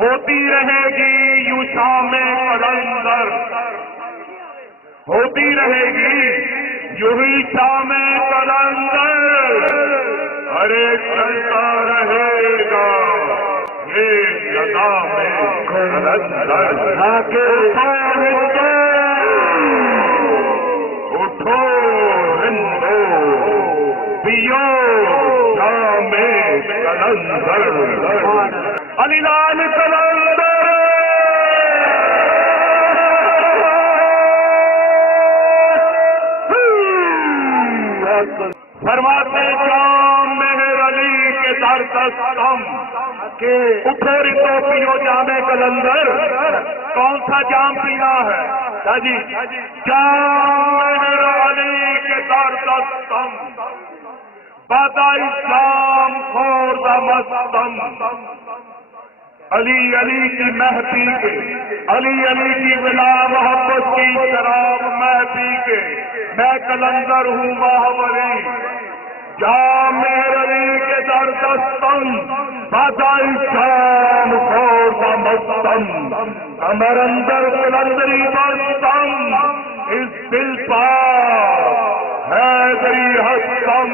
ہوتی رہے گی یوں شام قلندر، ہوتی رہے گی یوں ہی شام قلندر، ارے چلتا رہے گا یہ لگام قلندر۔ اٹھو ہندو پیو شام قلندر، علی لال قلندر۔ فرماتے جام مہر علی کے در دستم، اٹھو رندو پیو جام قلندر۔ کون سا جام پینا ہے؟ جی جام مہر علی کے در دستم، بادائی شام خور دمستم۔ علی علی کی مہ پی کے، علی علی کی بلا محبت کی شراب میں پی کے، میں قلندر ہوں ماہوری۔ جام مہر علی کے در دستم، بادائی شام خور دمستم۔ امر اندر قلندری برستم، اس دل پا حیدری ہستم۔